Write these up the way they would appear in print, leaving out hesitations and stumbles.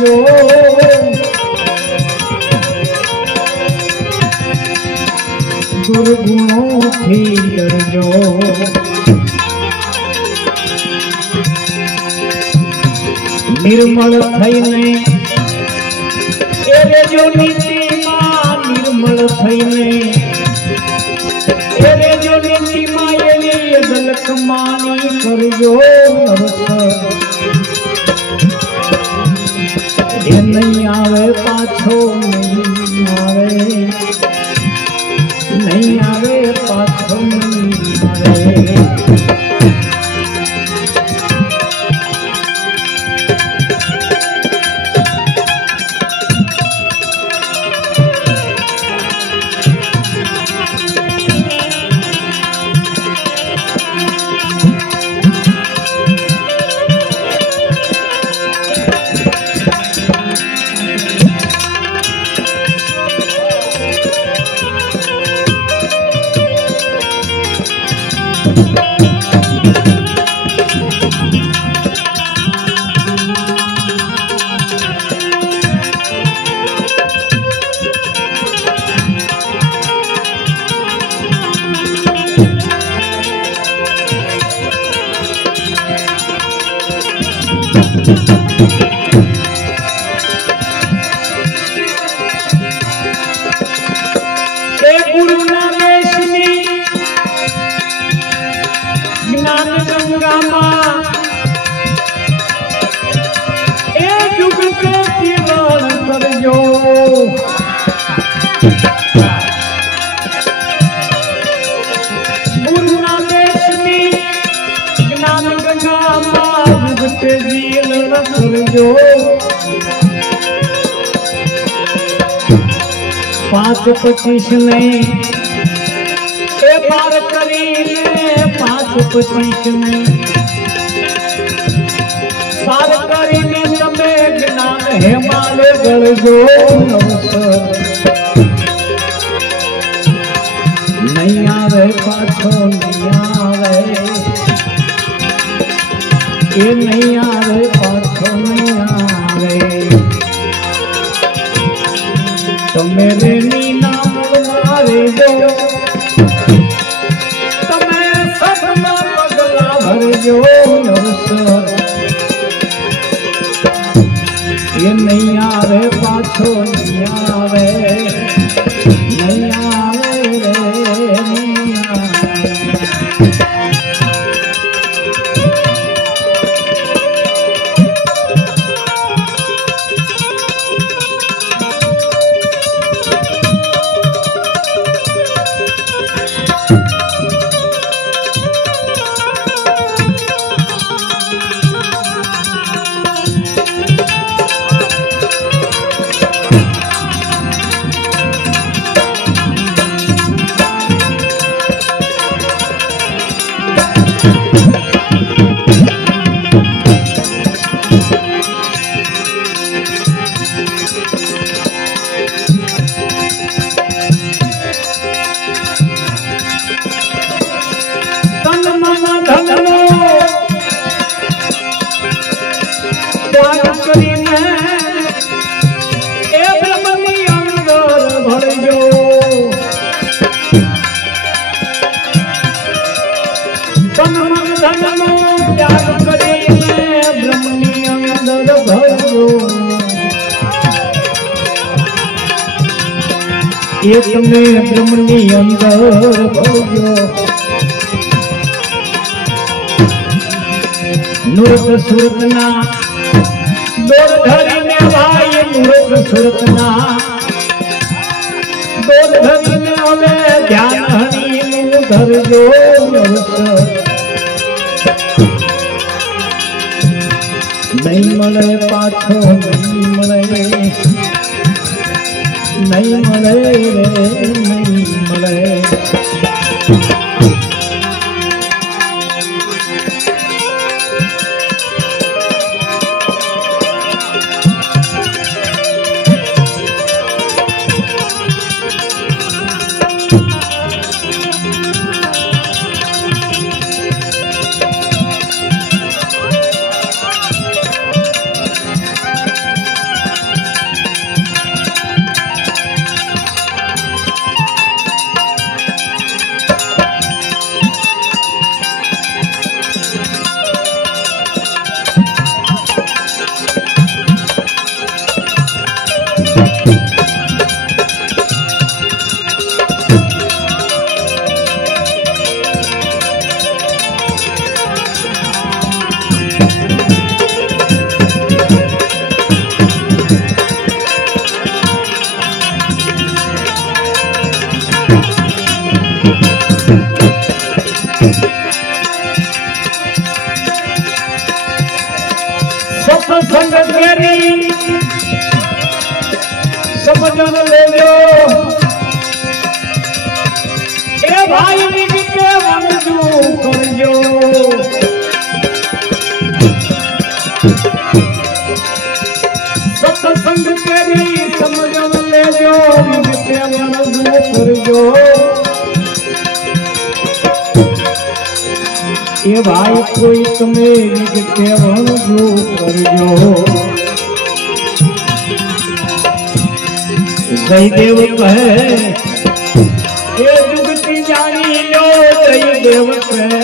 करजो। दुर्गुणों थी डरजो। निर्मल थईने एरे जो नीति मां निर्मल थईने एरे जो नीति मां एवी अदलक मानी करजो। ये नहीं आवे पाछो नहीं आवे, नहीं आवे पाछो नहीं आवे। पांच 25 ने ए पार करीने 5 25 ने पार करीने तमे ज्ञान हेमाले गळजो। नहीं आवे पाछो नहीं आवे, ये नहीं आवे पाछो नहीं आवे। तो मेरे नीना मारे दो, तो मैं सपना पगला भर जो। ये नहीं आवे पाछो नहीं आवे, नहीं आवे रे नहीं आवे। एक में ब्रह्मनी अंदर भोजो। नूरत सुरतना दोर धरीने भाई नूरत सुरतना दोर धरीने हवे ध्यान हनी धरजो। नहीं मले पाछो नहीं मले, नहीं मले रे नहीं मले। समाचार ले लो ए भाई निकटे मनजू करजो सत्संग तेरी समझन ले जो निकटे मनजू करजो ए भाई कोई तुम्हें निकटे मनजू करजो जय देव कहे ये जुगती जानी लो जय देव कहे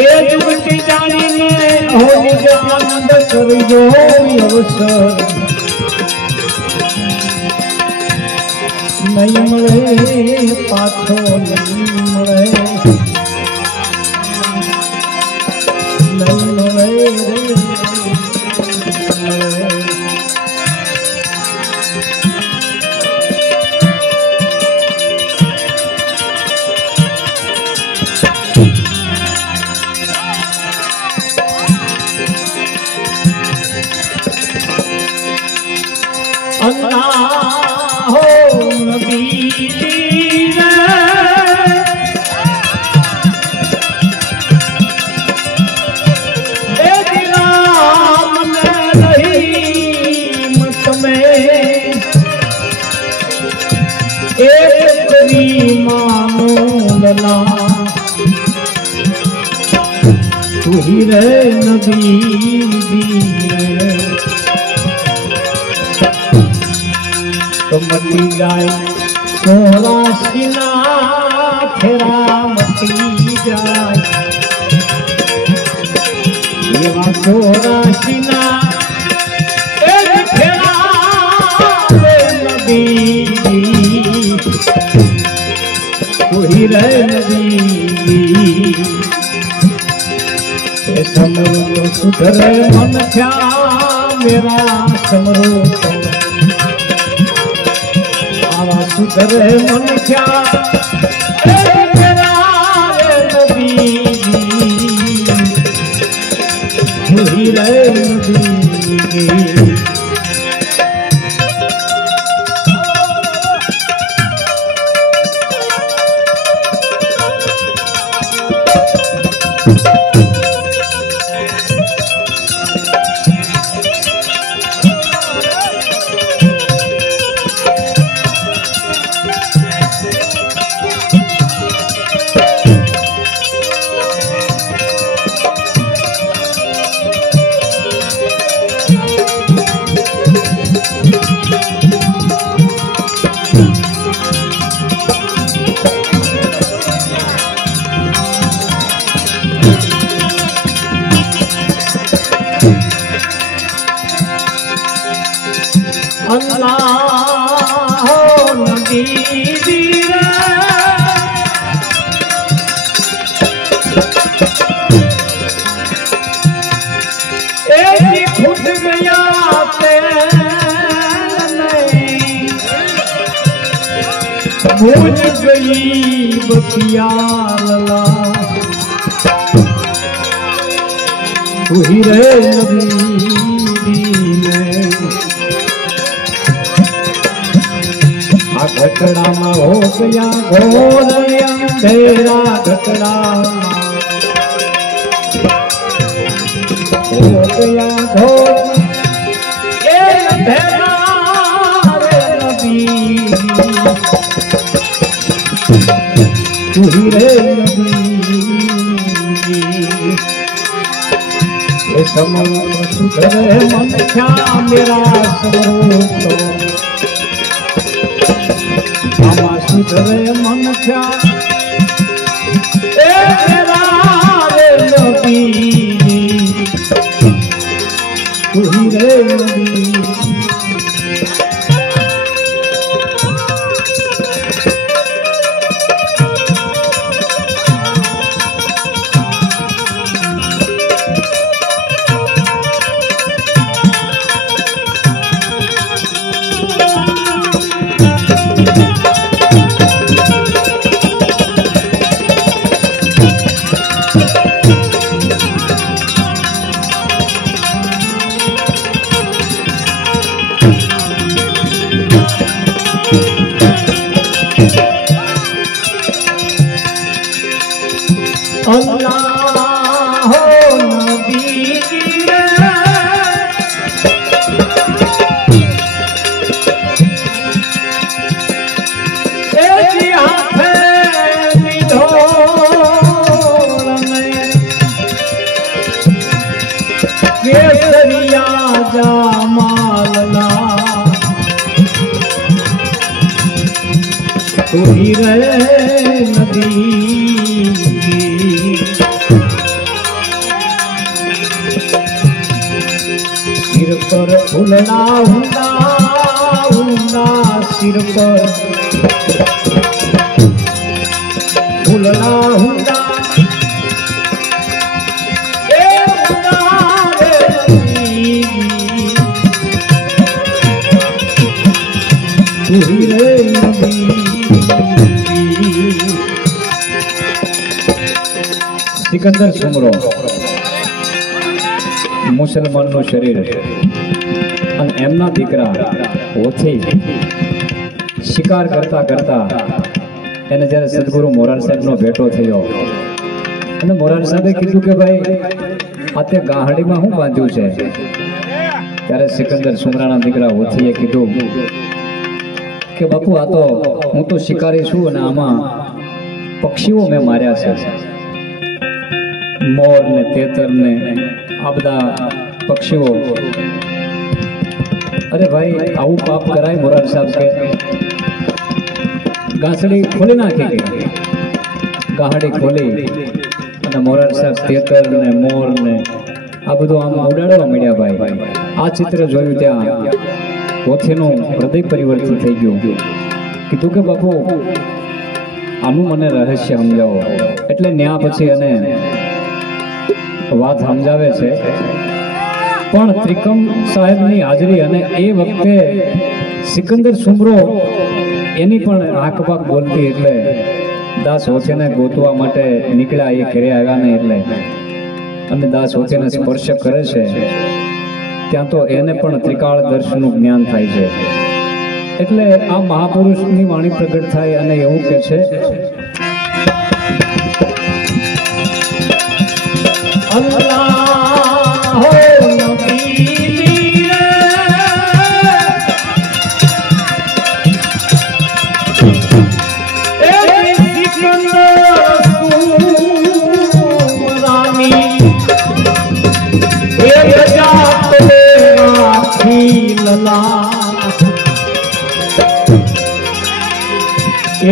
ये जुगती जानी ने हो निज आनंद करजो अवसर नहीं मळे पाछो नहीं मळे नहीं मळे अल्लाह हो नबी दीने ए दिलाम ने रहीम तुम्हें एक करीमानो लला तू ही रे नबी दीने तो मटी जाए तोरा सीना फेरा मटी जाए ये तोरा सीना फेरा नबी तू ही रहे नबी समरो तो सुधरे मन क्या मेरा समरो तो सुधरे मन क्या मेरा नबी ही रे नबी अल्लाह हो नबी दीरे एक फुट गया भूल गई बतिया लला तू ही रे नबी घटड़ा में हो गया घोर अंधेरा घटड़ा हो गया घोर अंधेरा रे नबी तू ही रे नबी समर सुधरे मन क्या मेरा समरो तो सुधरे मन क्या मेरा रे नबी तू ही रे नबी तू ही रे नदी सिर पर फूलना हुंदा हुंदा सिर पर फूलना हुंदा सिकंदर सुमरो मुसलमान नो शरीर एमना दीकरा ओथी शिकार करता करता एने जયારે સદગુરુ મોરાર સાહેબ નો ભેટો થયો અને મોરાર સાહેબે કીધું કે ભાઈ આ તે ગાહડીમાં હું બાંધ્યું છે ત્યારે સિકંદર સુમરાના દીકરા ઓથીએ કીધું કે બાપુ આ તો હું તો શિકારી છું અને આમાં પક્ષીઓ મેં માર્યા છે મોર ને તેતર ને આ બધા પક્ષીઓ અરે ભાઈ આવું પાપ કરાય મોરાર સાહેબ કે ગાસડી ખોલી નાખી ગાહડી ખોલી અને મોરાર સાહેબ તેતર ને મોર ને આ બધું આમ ઉડાડવા મળ્યા ભાઈ આ ચિત્ર જોયું ત્યાં ઓથીનું હૃદય પરિવર્તન થઈ ગયું કીધું કે બાપુ આનું મને રહસ્ય સમજાવો એટલે ન્યા પછી અને વાત સમજાવે છે પણ ત્રિકમ સાહેબની હાજરી અને એ વખતે સિકંદર સુમરો એની પણ આંખ પાક બોલતી એટલે દાસ ઓછેને ગોતવા માટે નીકળ્યા એ ઘરે આવ્યા ને એટલે અને દાસ ઓછેને સ્પર્શ કરે છે ત્યાં તો એને પણ ત્રિકાળ દર્શનનું જ્ઞાન થાય છે એટલે આ મહાપુરુષની વાણી પ્રગટ થાય અને એવું કે છે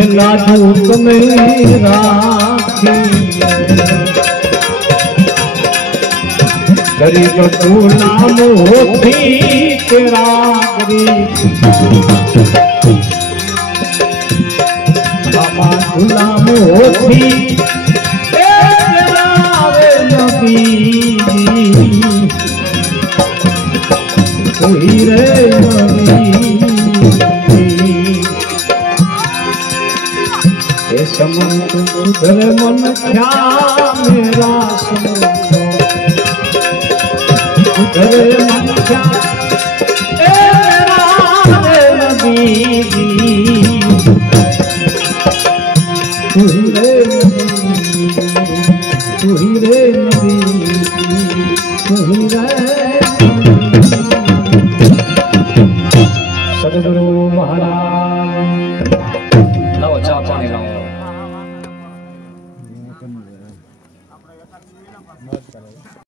लाडू तुम्हें राखी गरीब तू नाम होती तेरा गुलाम होती तेरा नबी तू ही रे नबी समुद्र सुधर मन क्या मेरा सुधर मन क्या मेरा नबी तू ही रे नबी तू ही रे सदगुरु महाराज लाओ चाप पानी लाओ